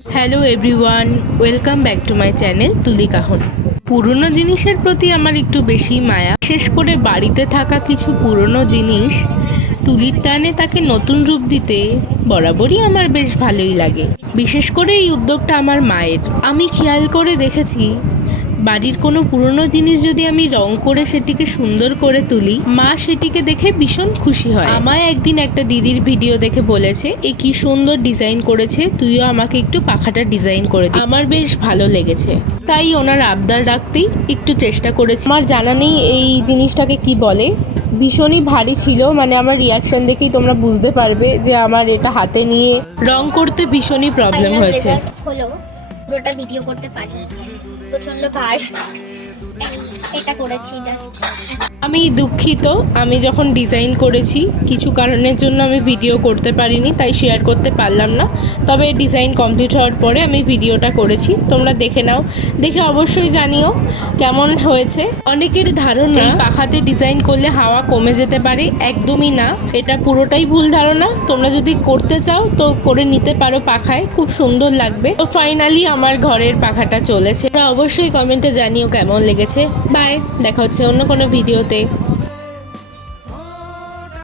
Hello everyone, welcome back to my channel তুলি কাহন। পুরনো জিনিসের প্রতি আমার একটু বেশি মায়া, বিশেষ করে বাড়িতে থাকা কিছু পুরনো জিনিস তুলির টানে তাকে নতুন রূপ দিতে বরাবরই আমার বেশ ভালোই লাগে। বিশেষ করে এই উদ্যোগটা আমার মায়ের। আমি খেয়াল করে দেখেছি, বাড়ির কোনো পুরনো জিনিস যদি আমি রং করে সেটিকে সুন্দর করে তুলি, মা সেটিকে দেখে ভীষণ খুশি হয়। আমায় একদিন একটা দিদির ভিডিও দেখে বলেছে, এ কি সুন্দর ডিজাইন করেছে, তুইও আমাকে একটু পাখাটা ডিজাইন করে দে। আমার বেশ ভালো লেগেছে, তাই ওনার আবদার রাখতেই একটু চেষ্টা করেছি। আমার জানা নেই এই জিনিসটাকে কি বলে, ভীষণই ভারী ছিল, মানে আমার রিয়াকশন দেখেই তোমরা বুঝতে পারবে যে আমার এটা হাতে নিয়ে রং করতে ভীষণই প্রবলেম হয়েছে। হলো পুরোটা ভিডিও করতে পারি, প্রচন্ড ভার। এটা করেছি জাস্ট। আমি দুঃখিত, আমি যখন ডিজাইন করেছি কিছু কারণের জন্য আমি ভিডিও করতে পারিনি, তাই শেয়ার করতে পারলাম না। তবে ডিজাইন কমপ্লিট হওয়ার পরে আমি ভিডিওটা করেছি, তোমরা দেখে নাও, দেখে অবশ্যই জানিও কেমন হয়েছে। অনেকের ধারণা পাখাতে ডিজাইন করলে হাওয়া কমে যেতে পারে, একদমই না, এটা পুরোটাই ভুল ধারণা। তোমরা যদি করতে চাও তো করে নিতে পারো পাখায়, খুব সুন্দর লাগবে। তো ফাইনালি আমার ঘরের পাখাটা চলেছে। তোমরা অবশ্যই কমেন্টে জানিও কেমন লেগেছে। বাই, দেখা হচ্ছে অন্য কোনো ভিডিওতে।